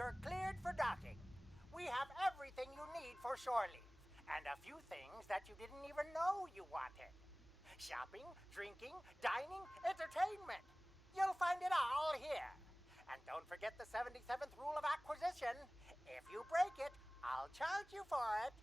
You're cleared for docking. We have everything you need for shore leave, and a few things that you didn't even know you wanted. Shopping, drinking, dining, entertainment. You'll find it all here. And don't forget the 77th rule of acquisition. If you break it, I'll charge you for it.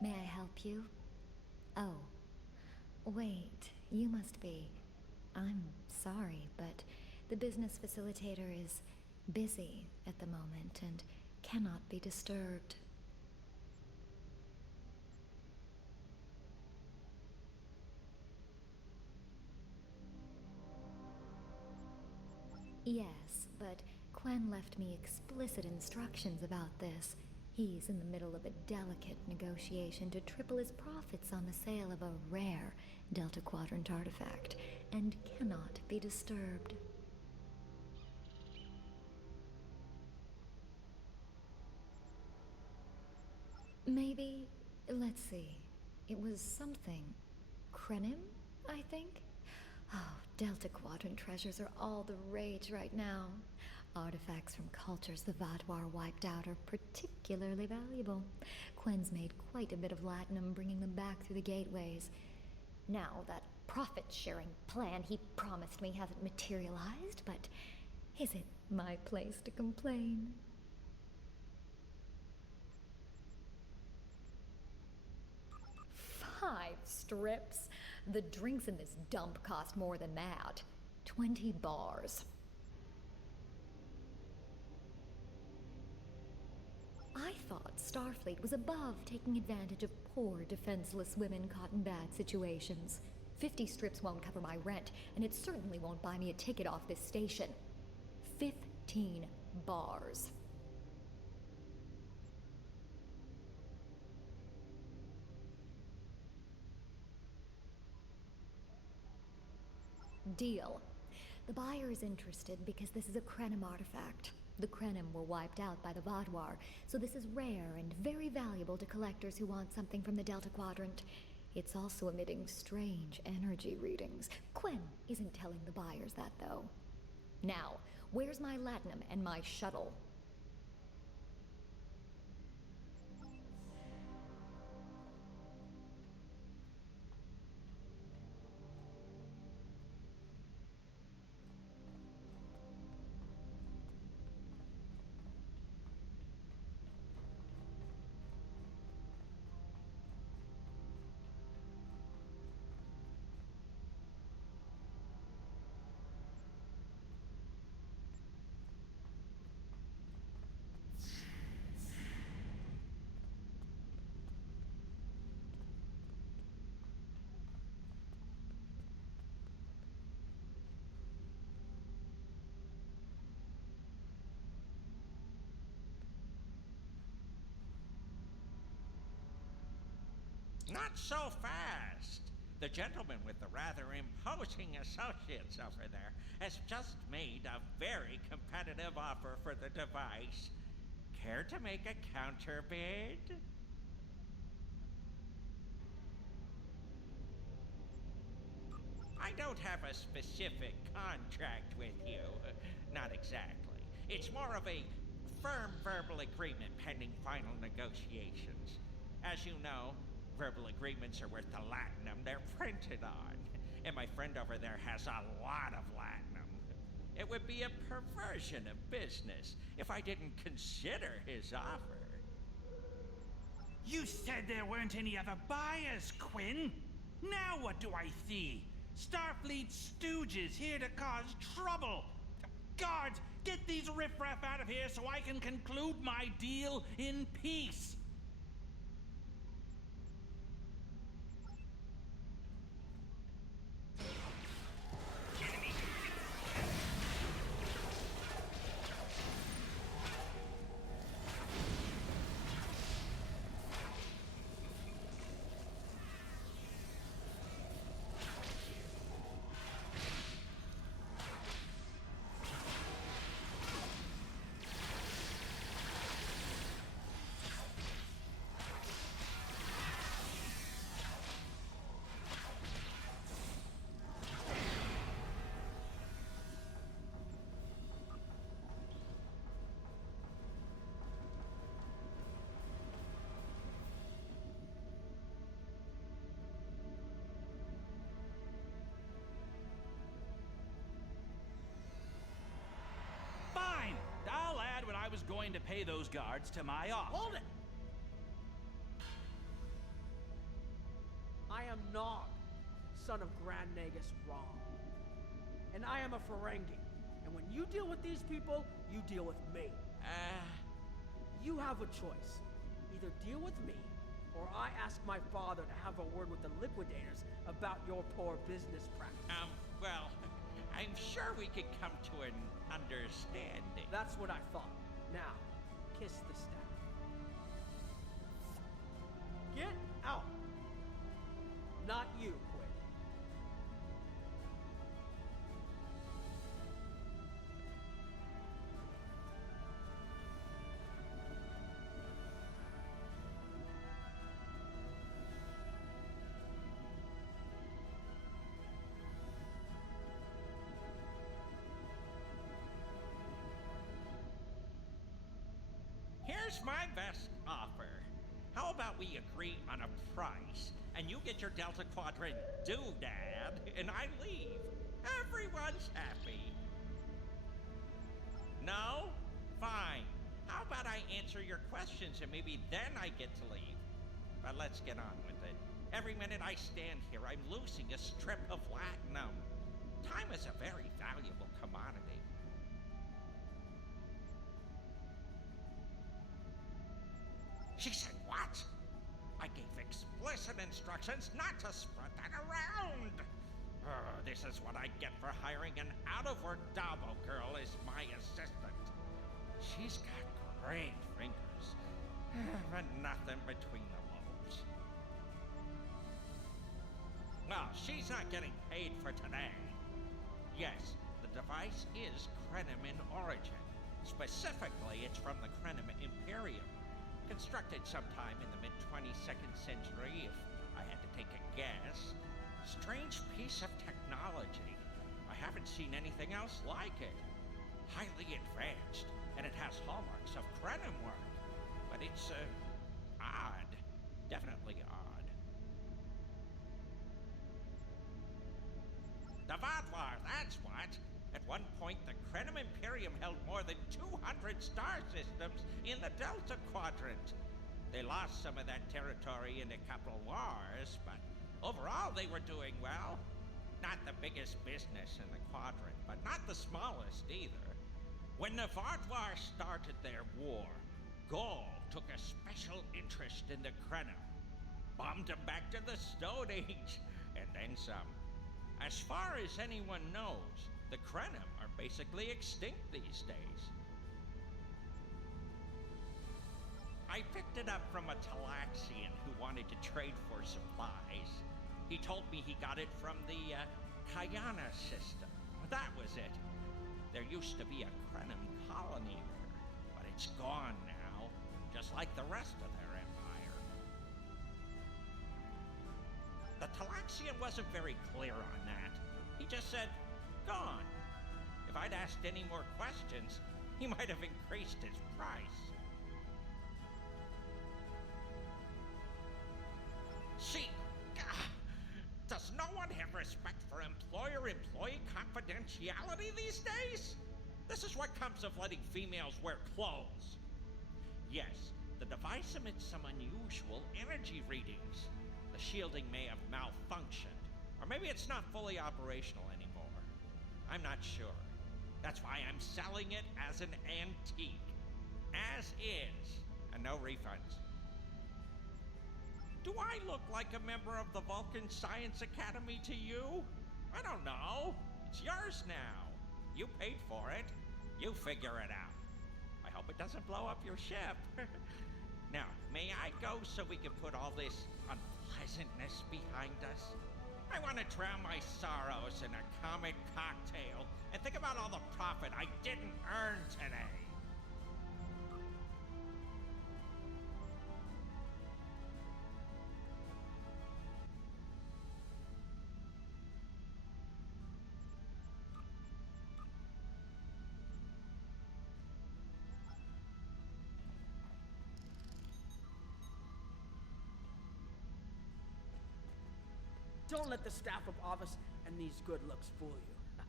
May I help you? Oh, wait, you must be. I'm sorry, but the business facilitator is busy at the moment and cannot be disturbed. Yes, but Quen left me explicit instructions about this. He's in the middle of a delicate negotiation to triple his profits on the sale of a rare Delta Quadrant artifact, and cannot be disturbed. Maybe, let's see, it was something. Krenim, I think? Oh, Delta Quadrant treasures are all the rage right now. Artifacts from cultures the Vaadwaur wiped out are particularly valuable. Quen's made quite a bit of latinum bringing them back through the gateways. Now, that profit-sharing plan he promised me hasn't materialized, but is it my place to complain? "5 strips? The drinks in this dump cost more than that. 20 bars. I thought Starfleet was above taking advantage of poor, defenseless women caught in bad situations. 50 strips won't cover my rent, and it certainly won't buy me a ticket off this station. 15 bars. Deal. The buyer is interested because this is a Krenim artifact. The Krenim were wiped out by the Vaadwaur, so this is rare and very valuable to collectors who want something from the Delta Quadrant. It's also emitting strange energy readings. Quen isn't telling the buyers that, though. Now, where's my latinum and my shuttle? Not so fast. The gentleman with the rather imposing associates over there has just made a very competitive offer for the device. Care to make a counterbid? I don't have a specific contract with you. Not exactly. It's more of a firm verbal agreement pending final negotiations. As you know, verbal agreements are worth the latinum they're printed on. And my friend over there has a lot of latinum. It would be a perversion of business if I didn't consider his offer. You said there weren't any other buyers, Quinn. Now what do I see? Starfleet stooges here to cause trouble. Guards, get these riffraff out of here so I can conclude my deal in peace. I'll add what I was going to pay those guards to my offer. Hold it! I am not son of Grand Nagus Rom. And I am a Ferengi. And when you deal with these people, you deal with me. You have a choice. Either deal with me, or I ask my father to have a word with the liquidators about your poor business practice. Well, I'm sure we could come to an understanding. That's what I thought. Now, kiss the staff. Get out. Not you, Quinn. Here's my best offer. How about we agree on a price, and you get your Delta Quadrant doodad, and I leave. Everyone's happy. No? Fine. How about I answer your questions, and maybe then I get to leave? But let's get on with it. Every minute I stand here, I'm losing a strip of latinum. Time is a very valuable commodity. She said what? I gave explicit instructions not to spread that around. This is what I get for hiring an out-of-work Dabo girl as my assistant. She's got great fingers, but nothing between the lobes. Well, she's not getting paid for today. Yes, the device is Krenim in origin. Specifically, it's from the Krenim Imperium. Constructed sometime in the mid-22nd century, if I had to take a guess. Strange piece of technology. I haven't seen anything else like it. Highly advanced, and it has hallmarks of Krenim work. But it's, odd. Definitely odd. The Vatvar, that's what. At one point, the Krenim Imperium held more than 200 star systems in the Delta Quadrant. They lost some of that territory in the couple wars, but overall they were doing well. Not the biggest business in the quadrant, but not the smallest either. When the Vatvar started their war, Gaul took a special interest in the Krenim. Bombed them back to the Stone Age, and then some. As far as anyone knows, the Krenim are basically extinct these days. I picked it up from a Talaxian who wanted to trade for supplies. He told me he got it from the Kayana system. That was it. There used to be a Krenim colony there, but it's gone now, just like the rest of their empire. The Talaxian wasn't very clear on that. He just said, gone. If I'd asked any more questions, he might have increased his price. See, does no one have respect for employer-employee confidentiality these days? This is what comes of letting females wear clothes. Yes, the device emits some unusual energy readings. The shielding may have malfunctioned, or maybe it's not fully operational anymore. I'm not sure. That's why I'm selling it as an antique. As is, and no refunds. Do I look like a member of the Vulcan Science Academy to you? I don't know. It's yours now. You paid for it. You figure it out. I hope it doesn't blow up your ship. Now, may I go so we can put all this unpleasantness behind us? I want to drown my sorrows in a comet cocktail and think about all the profit I didn't earn today. Don't let the staff of office and these good looks fool you.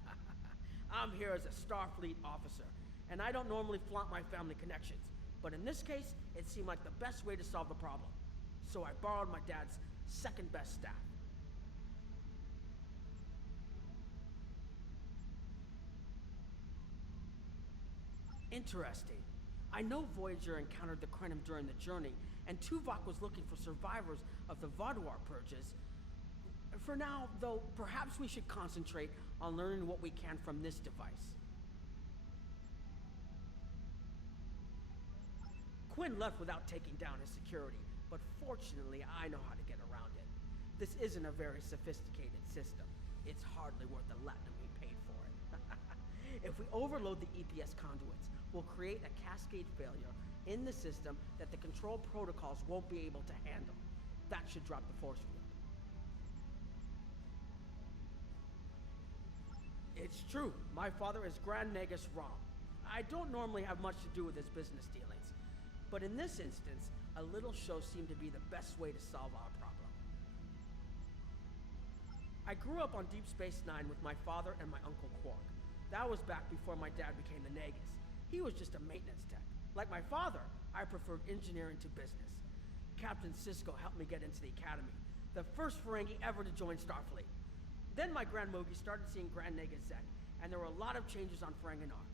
I'm here as a Starfleet officer, and I don't normally flaunt my family connections. But in this case, it seemed like the best way to solve the problem. So I borrowed my dad's second best staff. Interesting. I know Voyager encountered the Krenim during the journey, and Tuvok was looking for survivors of the Vaudouar purges. For now, though, perhaps we should concentrate on learning what we can from this device. Quinn left without taking down his security, but fortunately I know how to get around it. This isn't a very sophisticated system. It's hardly worth the latinum we paid for it. If we overload the EPS conduits, we'll create a cascade failure in the system that the control protocols won't be able to handle. That should drop the force field. It's true. My father is Grand Nagus Rom. I don't normally have much to do with his business dealings, but in this instance, a little show seemed to be the best way to solve our problem. I grew up on Deep Space Nine with my father and my Uncle Quark. That was back before my dad became the Nagus. He was just a maintenance tech. Like my father, I preferred engineering to business. Captain Sisko helped me get into the academy, the first Ferengi ever to join Starfleet. Then my Grand Mogi started seeing Grand Nagus Zek, and there were a lot of changes on Ferenginar.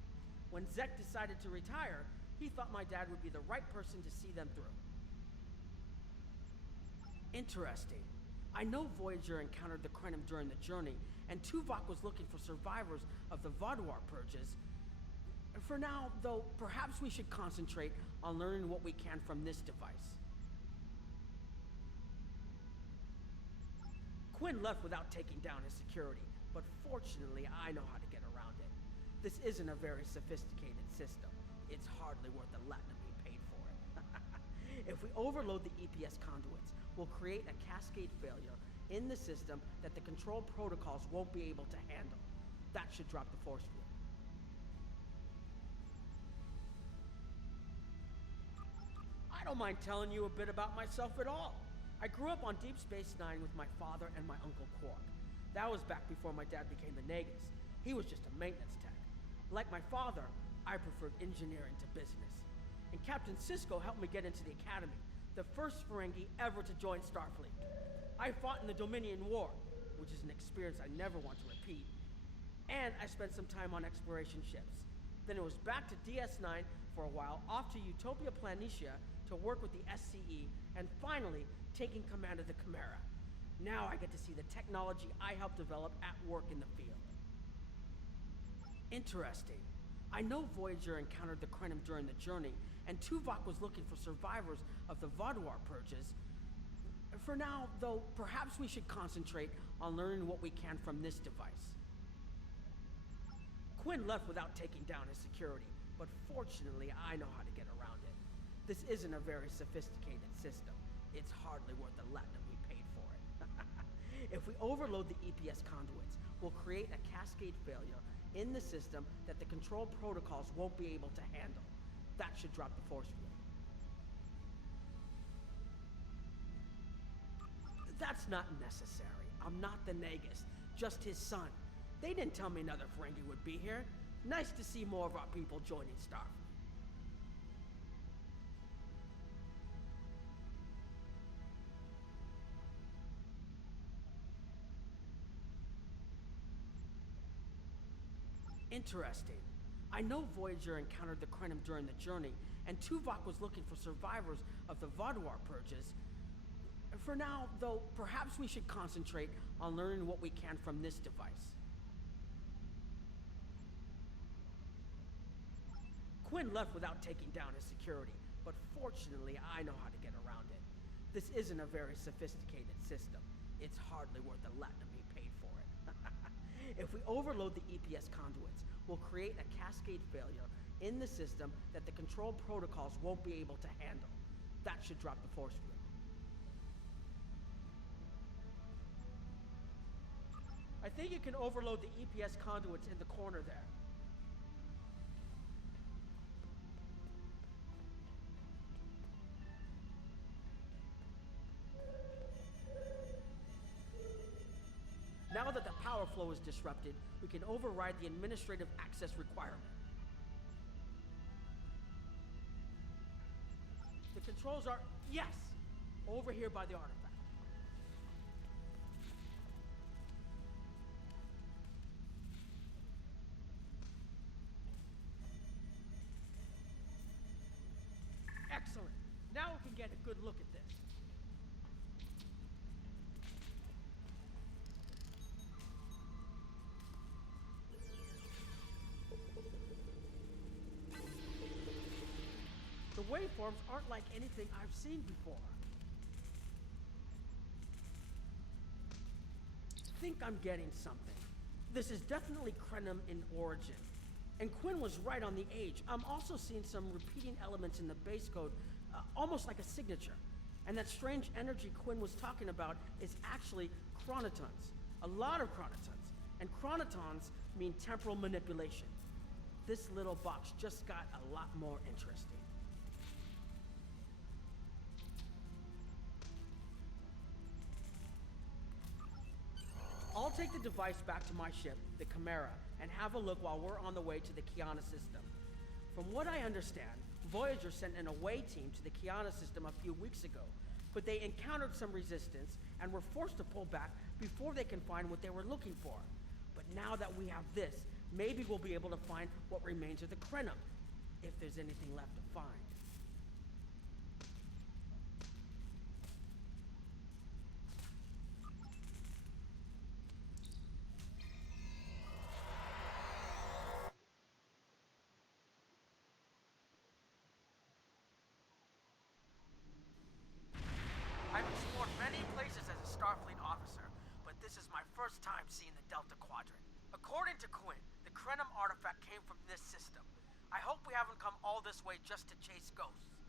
When Zek decided to retire, he thought my dad would be the right person to see them through. Interesting. I know Voyager encountered the Krenim during the journey, and Tuvok was looking for survivors of the Vaudouar purges. For now, though, perhaps we should concentrate on learning what we can from this device. Quinn left without taking down his security, but fortunately I know how to get around it. This isn't a very sophisticated system. It's hardly worth the latinum we paid for it. If we overload the EPS conduits, we'll create a cascade failure in the system that the control protocols won't be able to handle. That should drop the force field. I don't mind telling you a bit about myself at all. I grew up on Deep Space Nine with my father and my Uncle Quark. That was back before my dad became the Nagus. He was just a maintenance tech. Like my father, I preferred engineering to business. And Captain Sisko helped me get into the academy, the first Ferengi ever to join Starfleet. I fought in the Dominion War, which is an experience I never want to repeat. And I spent some time on exploration ships. Then it was back to DS9 for a while, off to Utopia Planitia to work with the SCE, and finally taking command of the Chimera. Now I get to see the technology I helped develop at work in the field. Interesting. I know Voyager encountered the Krenim during the journey, and Tuvok was looking for survivors of the Vaudouar purges. For now, though, perhaps we should concentrate on learning what we can from this device. Quinn left without taking down his security, but fortunately I know how to get around it. This isn't a very sophisticated system. It's hardly worth the latinum we paid for it. If we overload the EPS conduits, we'll create a cascade failure in the system that the control protocols won't be able to handle. That should drop the force field. That's not necessary. I'm not the Nagus, just his son. They didn't tell me another Ferengi would be here. Nice to see more of our people joining Starfleet. Interesting. I know Voyager encountered the Krenim during the journey, and Tuvok was looking for survivors of the Vaudouar purges. For now, though, perhaps we should concentrate on learning what we can from this device. Quinn left without taking down his security, but fortunately I know how to get around it. This isn't a very sophisticated system. It's hardly worth the latinum he paid for it. If we overload the EPS conduits, we'll create a cascade failure in the system that the control protocols won't be able to handle. That should drop the force field. I think you can overload the EPS conduits in the corner there. Now that the power flow is disrupted, we can override the administrative access requirement. The controls are, yes, over here by the artifact. Excellent. Now we can get a good look at this. The waveforms aren't like anything I've seen before. I think I'm getting something. This is definitely Krenim in origin. And Quinn was right on the age. I'm also seeing some repeating elements in the base code, almost like a signature. And that strange energy Quinn was talking about is actually chronotons. A lot of chronotons. And chronotons mean temporal manipulation. This little box just got a lot more interesting. I'll take the device back to my ship, the Chimera, and have a look while we're on the way to the Kiana system. From what I understand, Voyager sent an away team to the Kiana system a few weeks ago, but they encountered some resistance and were forced to pull back before they can find what they were looking for. But now that we have this, maybe we'll be able to find what remains of the Krenim, if there's anything left to find. I've explored many places as a Starfleet officer, but this is my first time seeing the Delta Quadrant. According to Quinn, the Krenim artifact came from this system. I hope we haven't come all this way just to chase ghosts.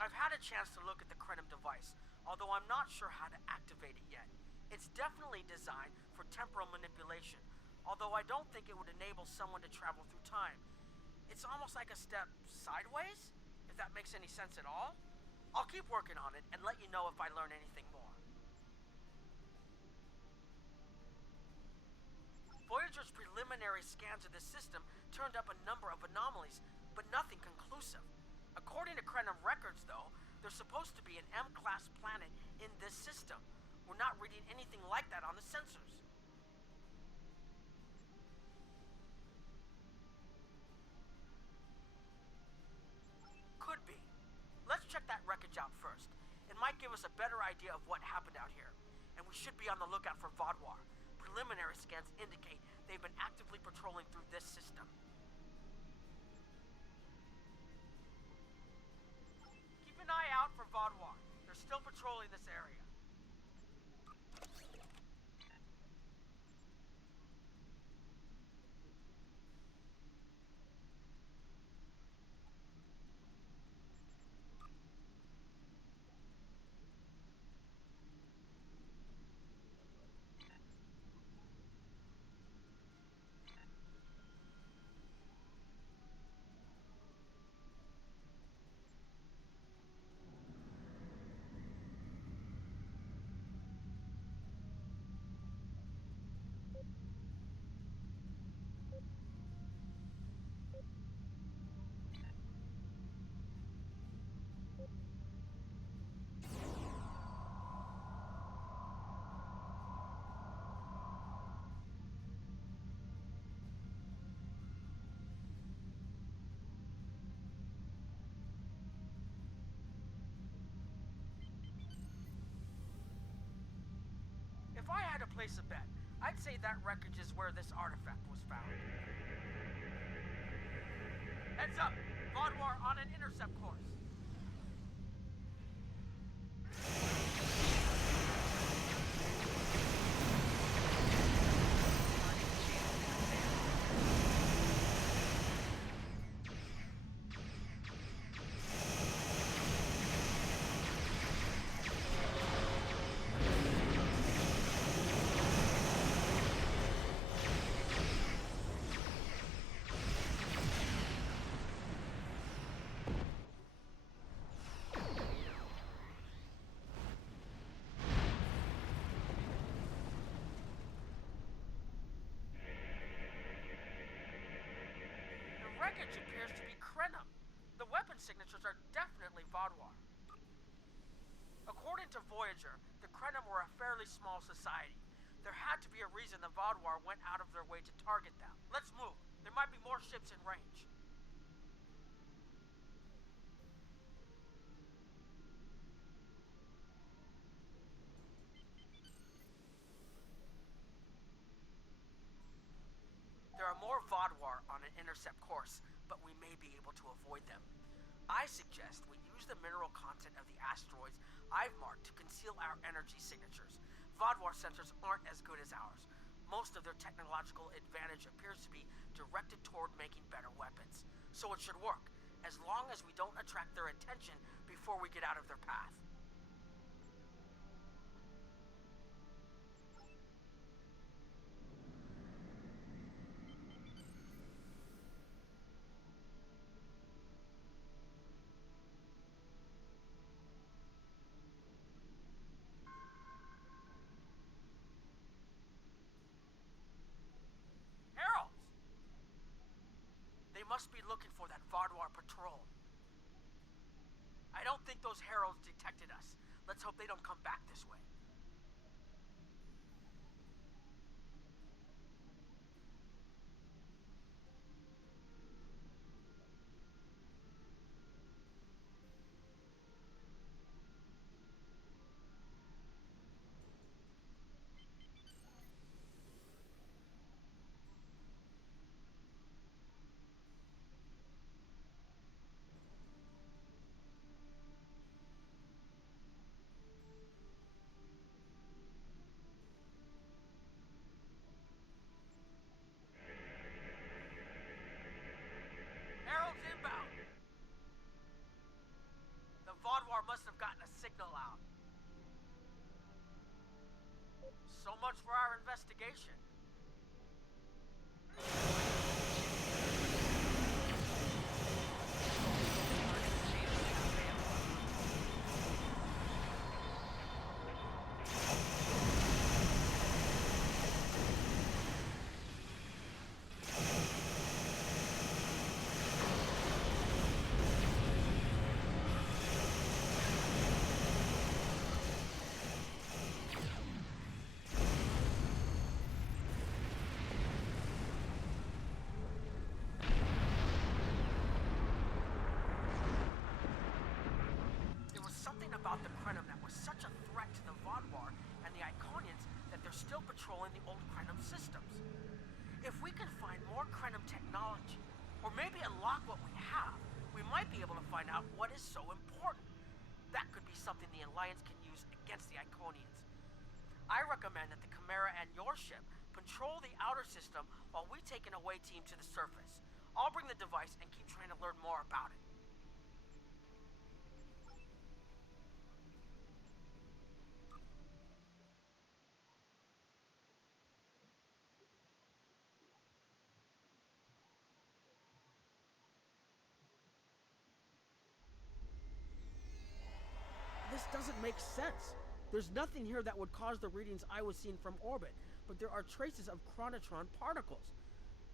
I've had a chance to look at the Krenim device, although I'm not sure how to activate it yet. It's definitely designed for temporal manipulation, although I don't think it would enable someone to travel through time. It's almost like a step sideways, if that makes any sense at all. I'll keep working on it and let you know if I learn anything more. Voyager's preliminary scans of the system turned up a number of anomalies, but nothing conclusive. According to Krenim records, though, there's supposed to be an M-class planet in this system. We're not reading anything like that on the sensors. Could be. Let's check that wreckage out first. It might give us a better idea of what happened out here. And we should be on the lookout for Vaudouar. Preliminary scans indicate they've been actively patrolling through this system. for Vaudouar. They're still patrolling this area. If I had to place a bet, I'd say that wreckage is where this artifact was found. Heads up! Vaudouar on an intercept course. Wreckage appears to be Krenim. The weapon signatures are definitely Vaudouar. According to Voyager, the Krenim were a fairly small society. There had to be a reason the Vaudouar went out of their way to target them. Let's move. There might be more ships in range. There are more Vaudouar on an intercept course, but we may be able to avoid them. I suggest we use the mineral content of the asteroids I've marked to conceal our energy signatures. Vaudouar sensors aren't as good as ours. Most of their technological advantage appears to be directed toward making better weapons. So it should work, as long as we don't attract their attention before we get out of their path. Must be looking for that Vaudouar patrol. I don't think those heralds detected us. Let's hope they don't come back this way. Vaudouar must have gotten a signal out. So much for our investigation. About the Krenim that was such a threat to the Vaudouar and the Iconians that they're still patrolling the old Krenim systems. If we can find more Krenim technology, or maybe unlock what we have, we might be able to find out what is so important. That could be something the Alliance can use against the Iconians. I recommend that the Chimera and your ship control the outer system while we take an away team to the surface. I'll bring the device and keep trying to learn more about it. This doesn't make sense. There's nothing here that would cause the readings I was seeing from orbit, but there are traces of chronotron particles.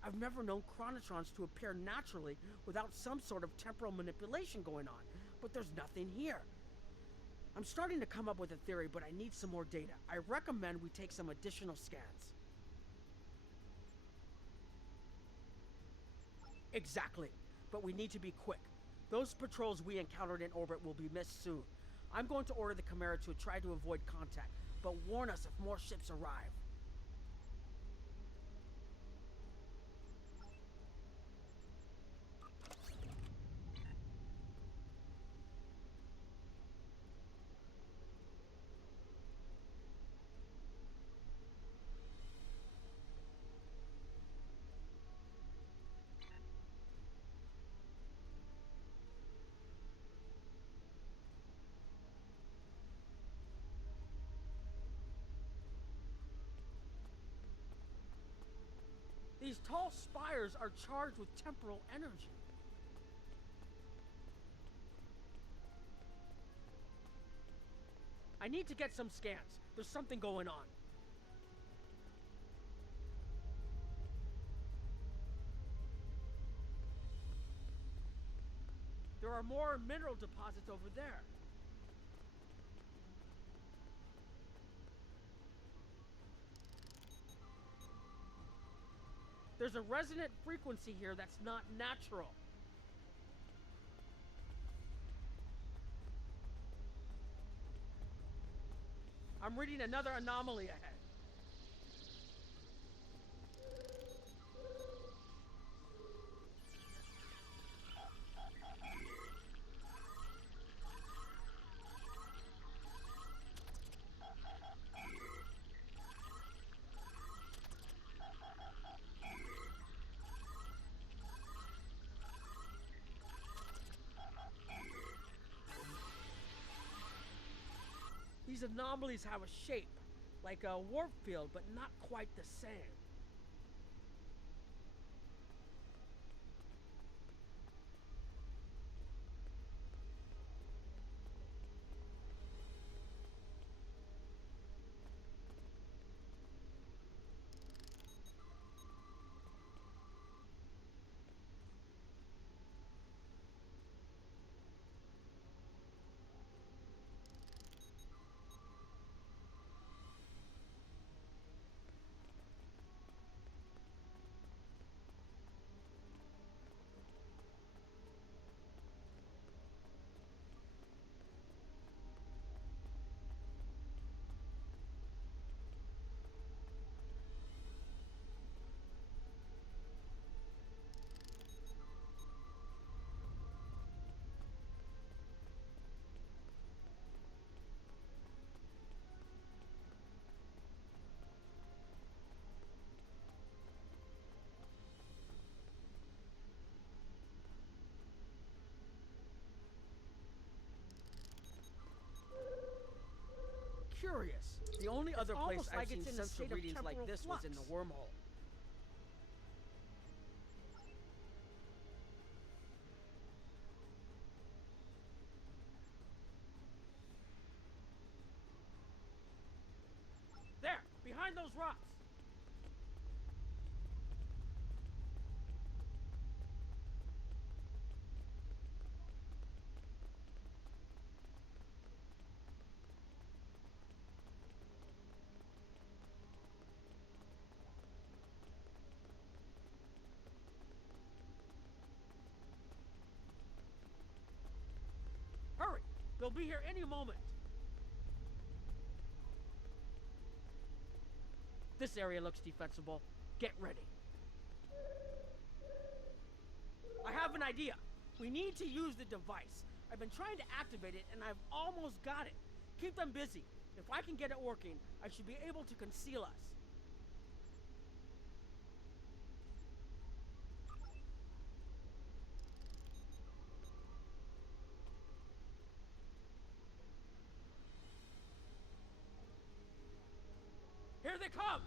I've never known chronotrons to appear naturally without some sort of temporal manipulation going on, but there's nothing here. I'm starting to come up with a theory, but I need some more data. I recommend we take some additional scans. Exactly, but we need to be quick. Those patrols we encountered in orbit will be missed soon. I'm going to order the Chimera to try to avoid contact, but warn us if more ships arrive. These tall spires are charged with temporal energy. I need to get some scans. There's something going on. There are more mineral deposits over there. There's a resonant frequency here that's not natural. I'm reading another anomaly ahead. These anomalies have a shape, like a warp field, but not quite the same. Curious. The only other place I've seen sensor readings like this was in the wormhole. There, behind those rocks. Hurry! They'll be here any moment. This area looks defensible. Get ready. I have an idea. We need to use the device. I've been trying to activate it, and I've almost got it. Keep them busy. If I can get it working, I should be able to conceal us. Here they come!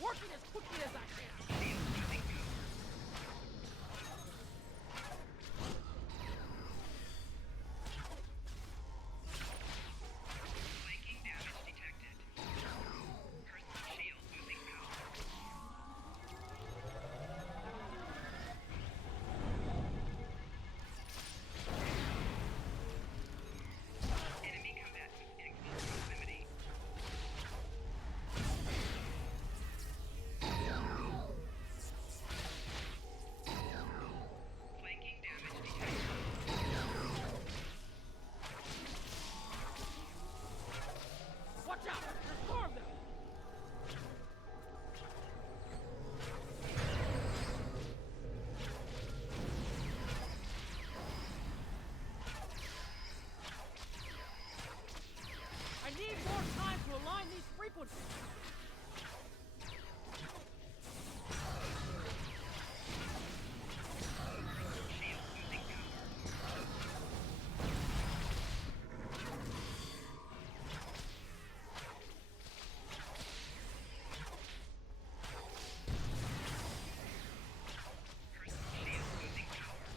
Working as quickly as I can. Flanking damage detected. Personal shield losing power. Enemy combatants in close proximity. Flanking damage detected. Watch out! There's more of them! I need more time to align these frequencies! Shield losing power. Personal shield losing power.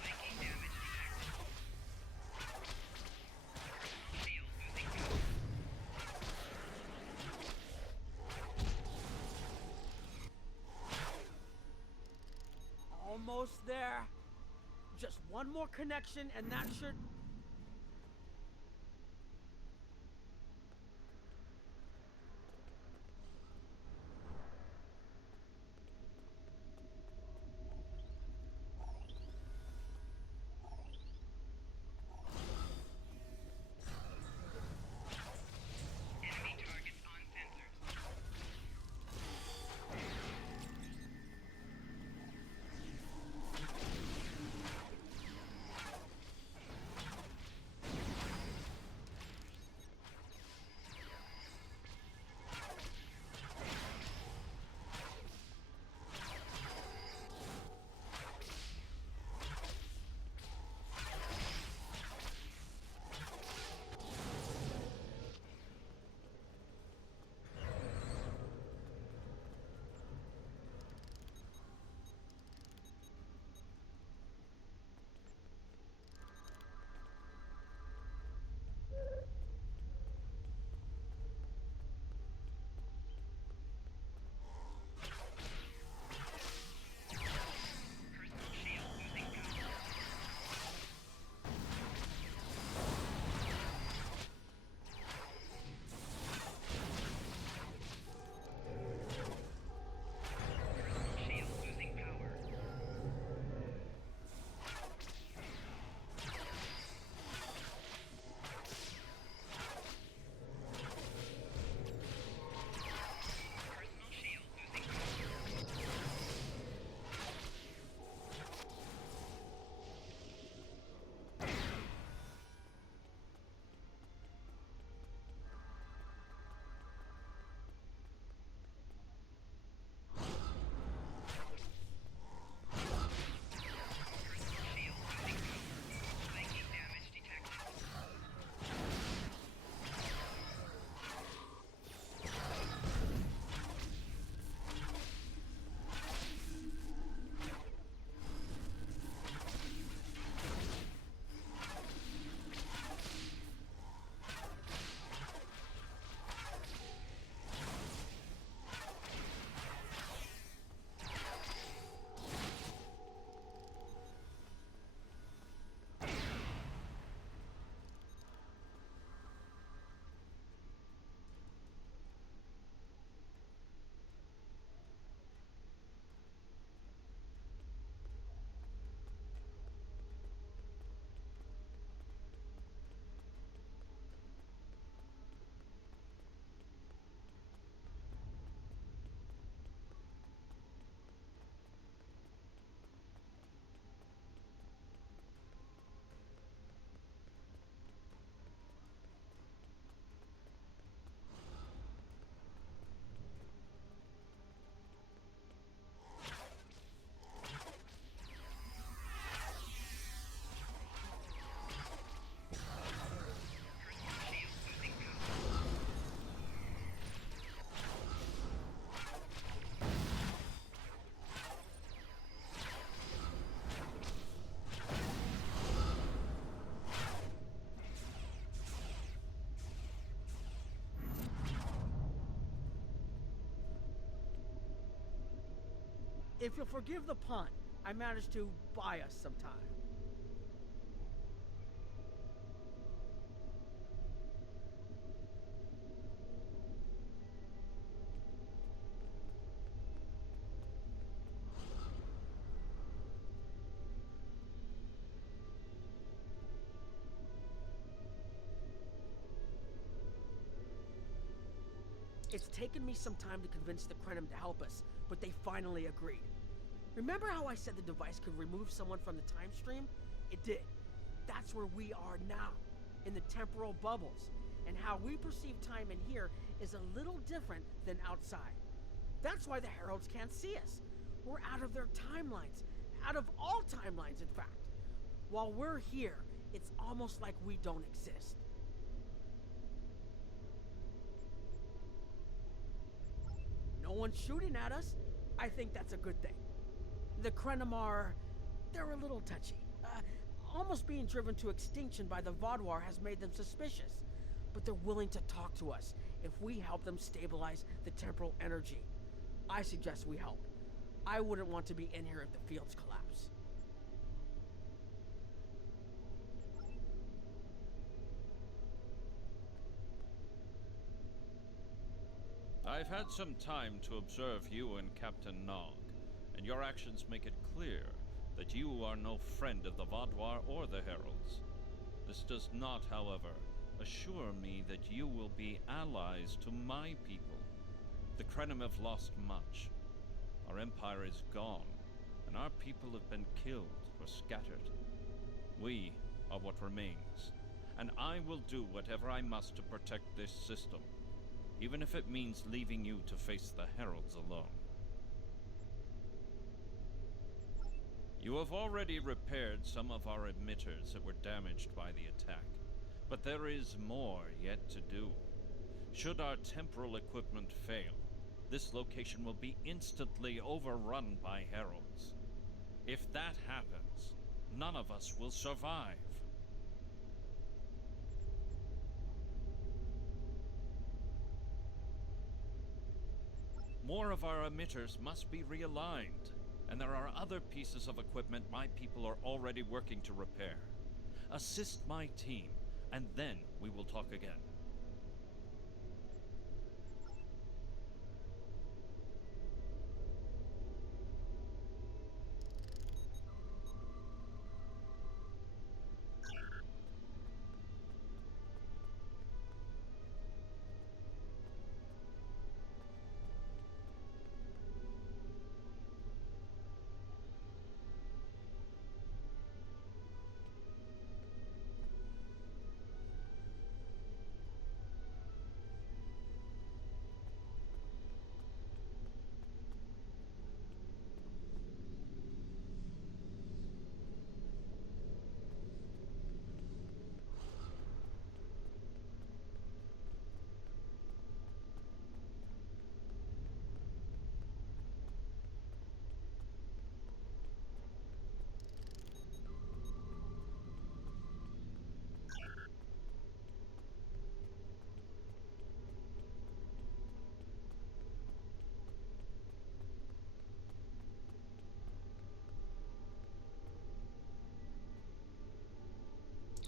Flanking damage detected. Personal shield losing power. Almost there. Just one more connection and that should... Enemy targets on sensors. If you'll forgive the pun, I managed to buy us some time. It's taken me some time to convince the Krenim to help us, but they finally agreed. Remember how I said the device could remove someone from the time stream? It did. That's where we are now, in the temporal bubbles. And how we perceive time in here is a little different than outside. That's why the Heralds can't see us. We're out of their timelines. Out of all timelines, in fact. While we're here, it's almost like we don't exist. No one's shooting at us. I think that's a good thing. The Krenim are... they're a little touchy. Almost being driven to extinction by the Vaadwaur has made them suspicious. But they're willing to talk to us if we help them stabilize the temporal energy. I suggest we help. I wouldn't want to be in here if the fields collapse. I've had some time to observe you and Captain Nog, and your actions make it clear that you are no friend of the Vaadwaur or the Heralds. This does not, however, assure me that you will be allies to my people. The Krenim have lost much. Our empire is gone, and our people have been killed or scattered. We are what remains, and I will do whatever I must to protect this system, even if it means leaving you to face the Heralds alone. You have already repaired some of our emitters that were damaged by the attack, but there is more yet to do. Should our temporal equipment fail, this location will be instantly overrun by Heralds. If that happens, none of us will survive. More of our emitters must be realigned, and there are other pieces of equipment my people are already working to repair. Assist my team, and then we will talk again.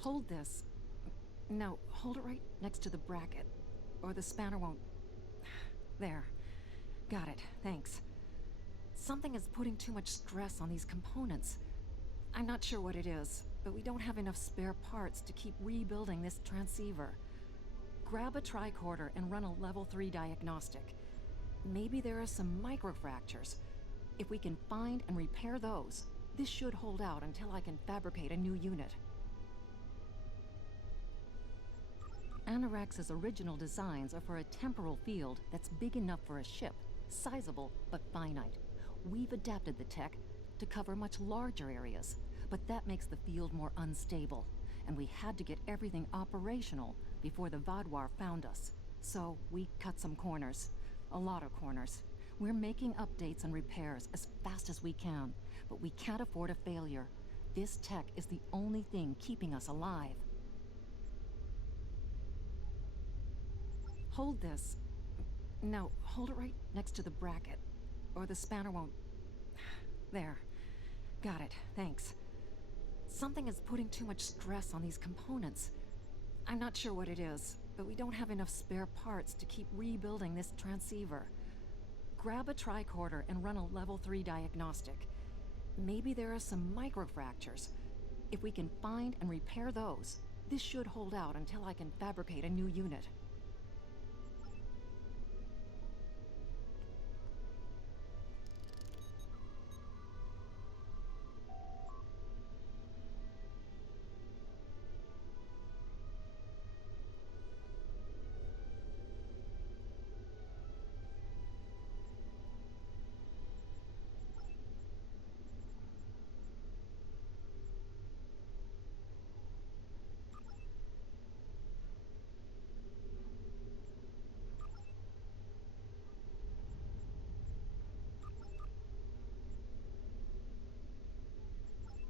Hold this. No, hold it right next to the bracket, or the spanner won't... There. Got it, thanks. Something is putting too much stress on these components. I'm not sure what it is, but we don't have enough spare parts to keep rebuilding this transceiver. Grab a tricorder and run a level 3 diagnostic. Maybe there are some microfractures. If we can find and repair those, this should hold out until I can fabricate a new unit. Anorax's original designs are for a temporal field that's big enough for a ship, sizable but finite. We've adapted the tech to cover much larger areas, but that makes the field more unstable, and we had to get everything operational before the Vaadwaur found us. So we cut some corners. A lot of corners. We're making updates and repairs as fast as we can, but we can't afford a failure. This tech is the only thing keeping us alive. Hold this. No, hold it right next to the bracket, or the spanner won't... There. Got it. Thanks. Something is putting too much stress on these components. I'm not sure what it is, but we don't have enough spare parts to keep rebuilding this transceiver. Grab a tricorder and run a level 3 diagnostic. Maybe there are some microfractures. If we can find and repair those, this should hold out until I can fabricate a new unit.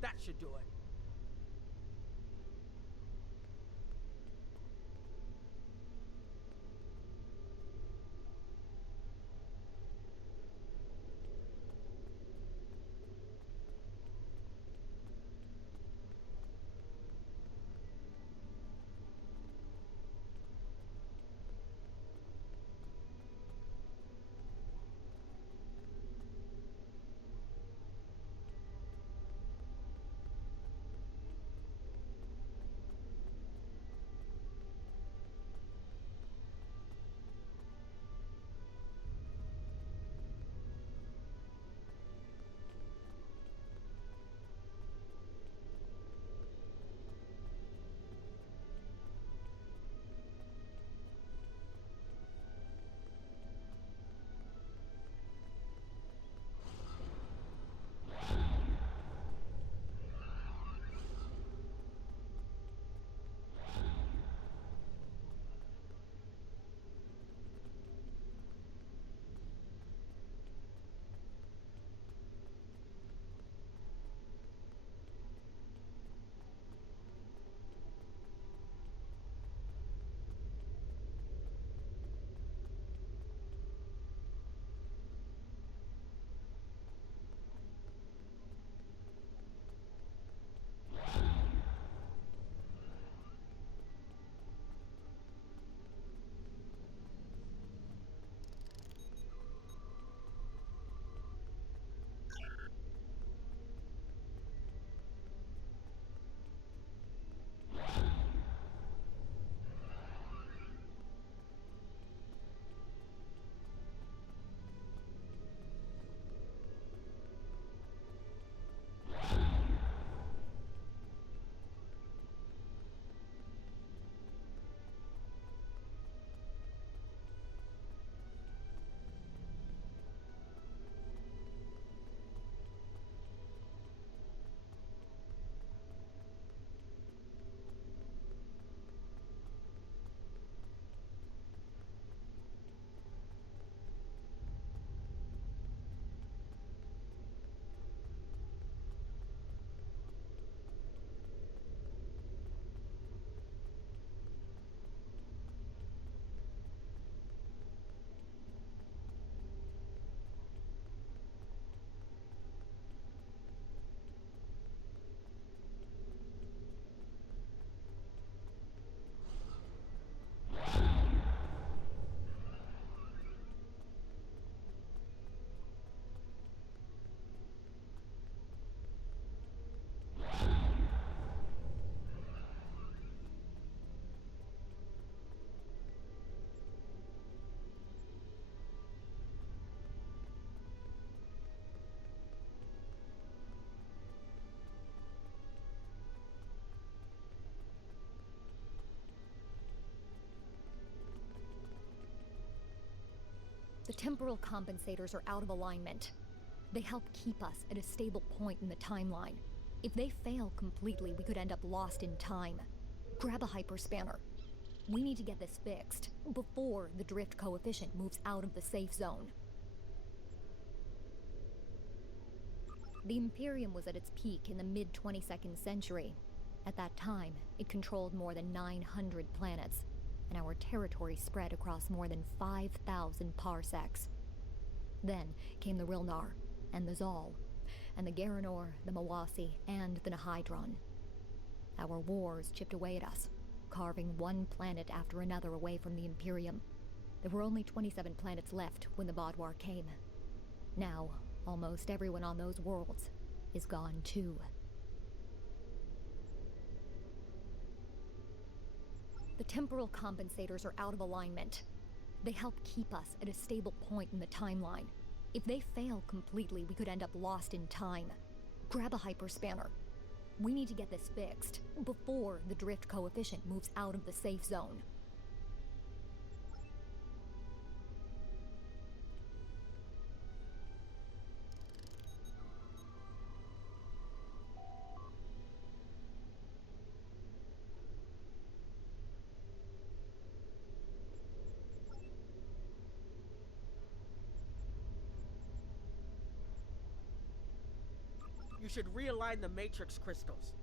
That should do it. The temporal compensators are out of alignment. They help keep us at a stable point in the timeline. If they fail completely, we could end up lost in time. Grab a hyperspanner. We need to get this fixed before the drift coefficient moves out of the safe zone. The Imperium was at its peak in the mid-22nd century. At that time, it controlled more than 900 planets, and our territory spread across more than 5,000 parsecs. Then came the Rilnar and the Zal. and the Garanor, the Mawasi, and the Nahydron. Our wars chipped away at us, carving one planet after another away from the Imperium. There were only 27 planets left when the Vaadwaur came. Now, almost everyone on those worlds is gone too. The temporal compensators are out of alignment. They help keep us at a stable point in the timeline. If they fail completely, we could end up lost in time. Grab a hyperspanner. We need to get this fixed before the drift coefficient moves out of the safe zone. You should realign the matrix crystals.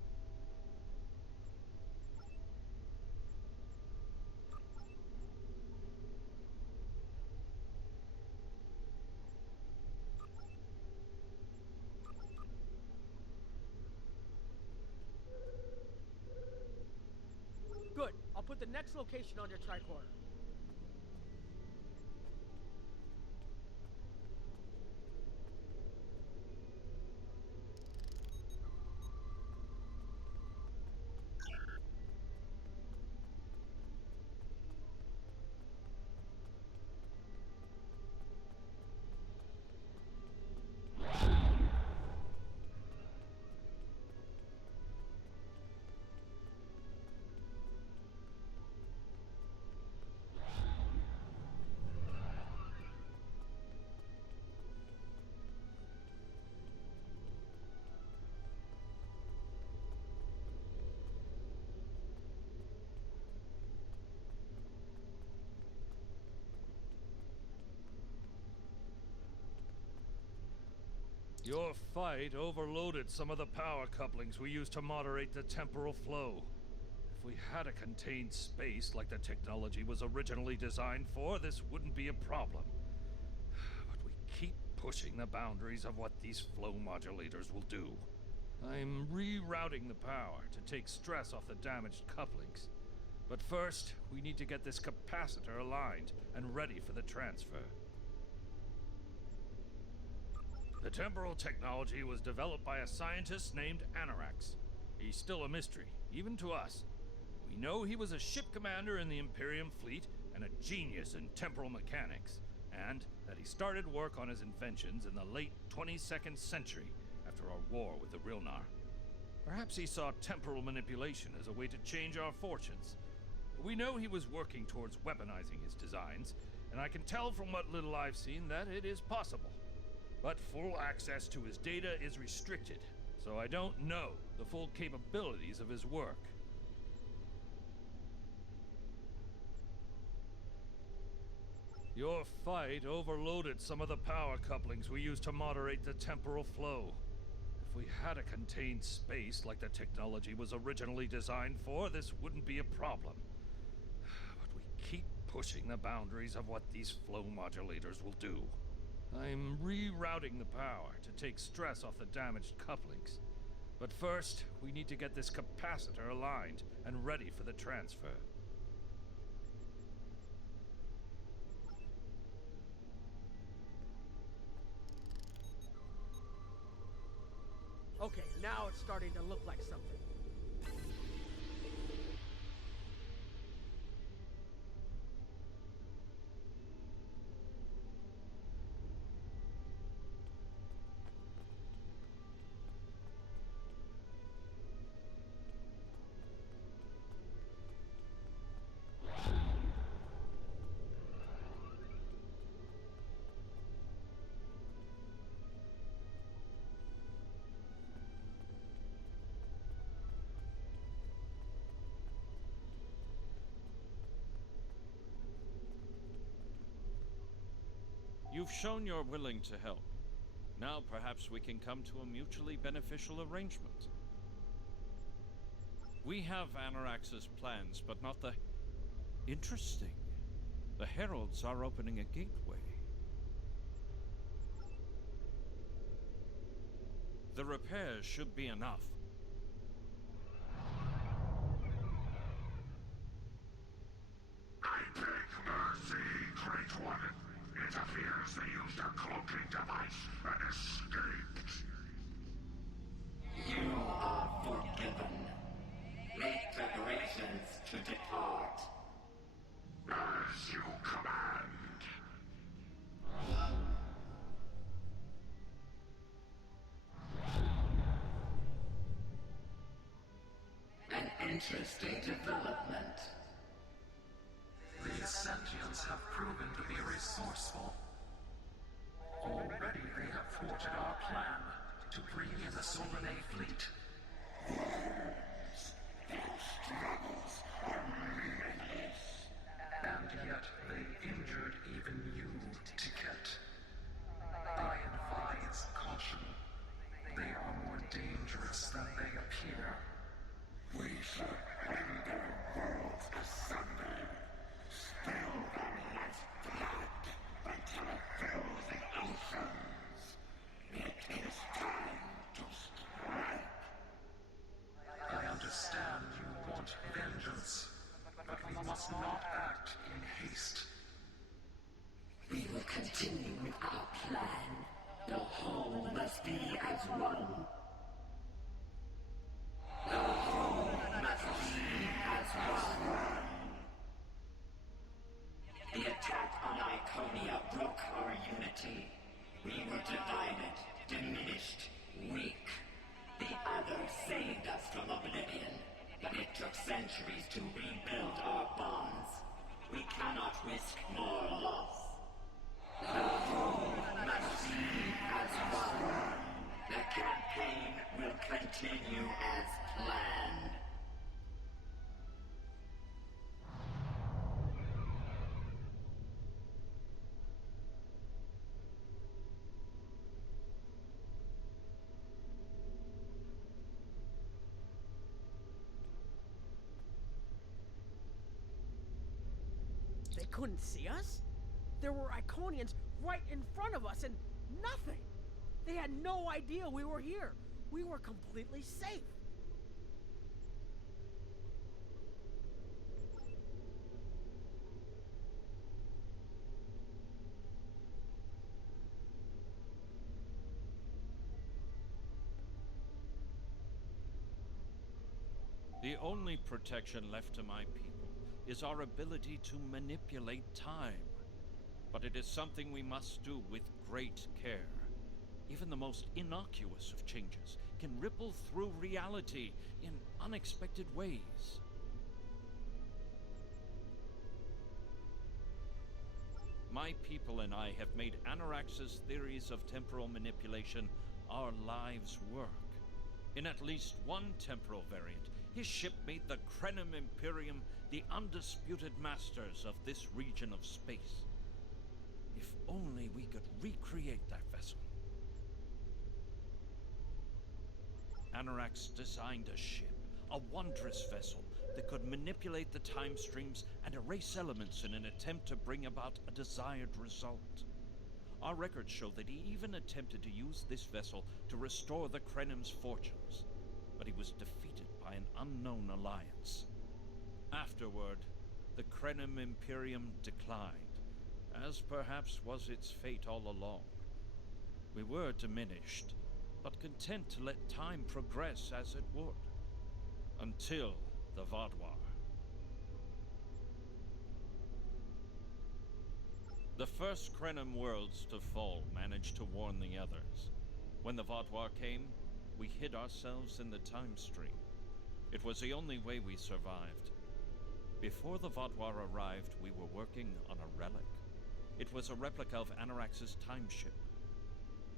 Good. I'll put the next location on your tricorder. Your fight overloaded some of the power couplings we used to moderate the temporal flow. If we had a contained space like the technology was originally designed for, this wouldn't be a problem. But we keep pushing the boundaries of what these flow modulators will do. I'm rerouting the power to take stress off the damaged couplings. But first, we need to get this capacitor aligned and ready for the transfer. The temporal technology was developed by a scientist named Anorax. He's still a mystery, even to us. We know he was a ship commander in the Imperium fleet and a genius in temporal mechanics, and that he started work on his inventions in the late 22nd century after our war with the Rilnar. Perhaps he saw temporal manipulation as a way to change our fortunes. We know he was working towards weaponizing his designs, and I can tell from what little I've seen that it is possible. But full access to his data is restricted, so I don't know the full capabilities of his work. Your fight overloaded some of the power couplings we used to moderate the temporal flow. If we had a contained space like the technology was originally designed for, this wouldn't be a problem. But we keep pushing the boundaries of what these flow modulators will do. I'm rerouting the power to take stress off the damaged couplings. But first, we need to get this capacitor aligned and ready for the transfer. Okay, now it's starting to look like something. You've shown you're willing to help. Now perhaps we can come to a mutually beneficial arrangement. We have Anorax's plans, but not the... Interesting. The Heralds are opening a gateway. The repairs should be enough. I beg mercy, Great One. It appears they used a cloaking device and escaped. You are forgiven. Make preparations to depart. As you command. An interesting development. These sentients have proven to be resourceful. Already they have thwarted our plan to bring in the Solanae fleet. And yet they injured even you, Ticket. I advise caution. They are more dangerous than they appear. We should rend their worlds asunder. Spill them as blood until it fills the oceans. It is time to strike. I understand you want vengeance, but we must not act in haste. We will continue with our plan. The whole must be as one. The whole must be as one. The attack on Iconia broke our unity. We were divided, diminished, weak. The other saved us from oblivion, but it took centuries to rebuild our bonds. We cannot risk more loss. The whole must be as one. The campaign will continue as planned. They couldn't see us? There were Iconians right in front of us and nothing. They had no idea we were here. We were completely safe. The only protection left to my people is our ability to manipulate time. But it is something we must do with great care. Even the most innocuous of changes can ripple through reality in unexpected ways. My people and I have made Anorax's theories of temporal manipulation our lives' work. In at least one temporal variant, his ship made the Krenim Imperium the undisputed masters of this region of space. If only we could recreate that vessel. Anorax designed a ship, a wondrous vessel that could manipulate the time streams and erase elements in an attempt to bring about a desired result. Our records show that he even attempted to use this vessel to restore the Krenim's fortunes, but he was defeated by an unknown alliance. Afterward, the Krenim Imperium declined, as perhaps was its fate all along. We were diminished, but content to let time progress as it would, until the Vaadwaur. The first Krenim worlds to fall managed to warn the others. When the Vaadwaur came, we hid ourselves in the time stream. It was the only way we survived. Before the Vaadwaur arrived, we were working on a relic. It was a replica of Anorax's time ship.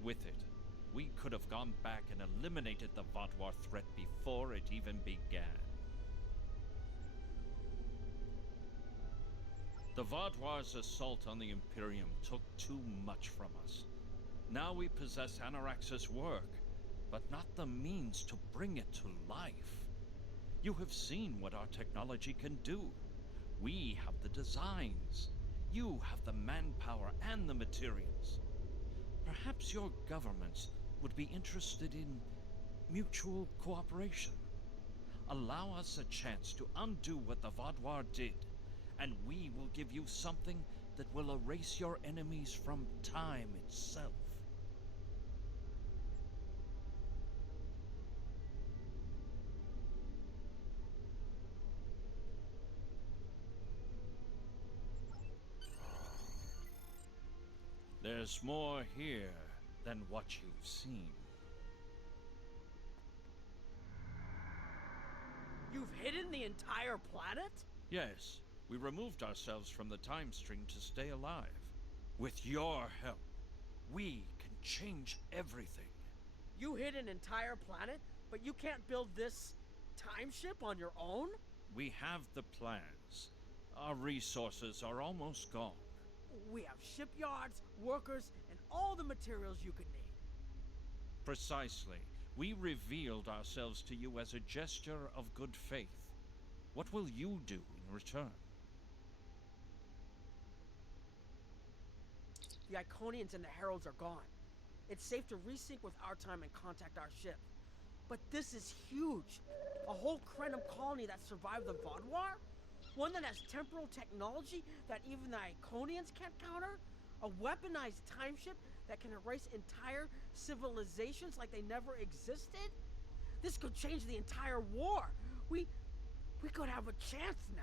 With it, we could have gone back and eliminated the Vaadwaur threat before it even began. The Vaadwaur's assault on the Imperium took too much from us. Now we possess Anorax's work, but not the means to bring it to life. You have seen what our technology can do. We have the designs. You have the manpower and the materials. Perhaps your governments would be interested in mutual cooperation. Allow us a chance to undo what the Vaudouar did, and we will give you something that will erase your enemies from time itself. There's more here than what you've seen. You've hidden the entire planet? Yes, we removed ourselves from the time stream to stay alive. With your help, we can change everything. You hid an entire planet, but you can't build this time ship on your own? We have the plans. Our resources are almost gone. We have shipyards, workers, and all the materials you could need. Precisely. We revealed ourselves to you as a gesture of good faith. What will you do in return? The Iconians and the Heralds are gone. It's safe to resync with our time and contact our ship. But this is huge. A whole Krenim colony that survived the Vaudouar? One that has temporal technology that even the Iconians can't counter? A weaponized time ship that can erase entire civilizations like they never existed? This could change the entire war. We could have a chance now.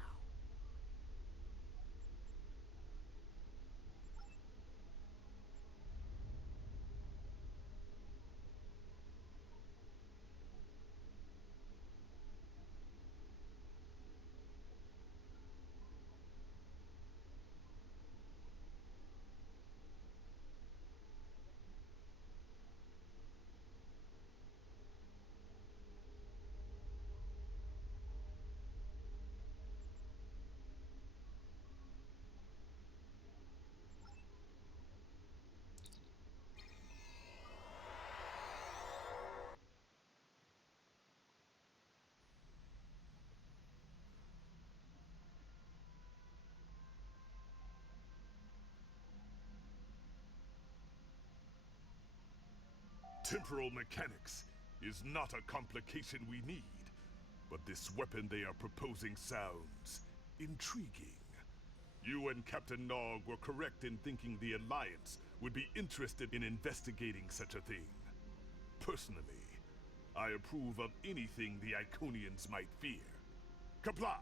Temporal mechanics is not a complication we need, but this weapon they are proposing sounds intriguing. You and Captain Nog were correct in thinking the Alliance would be interested in investigating such a thing. Personally, I approve of anything the Iconians might fear. Kapla!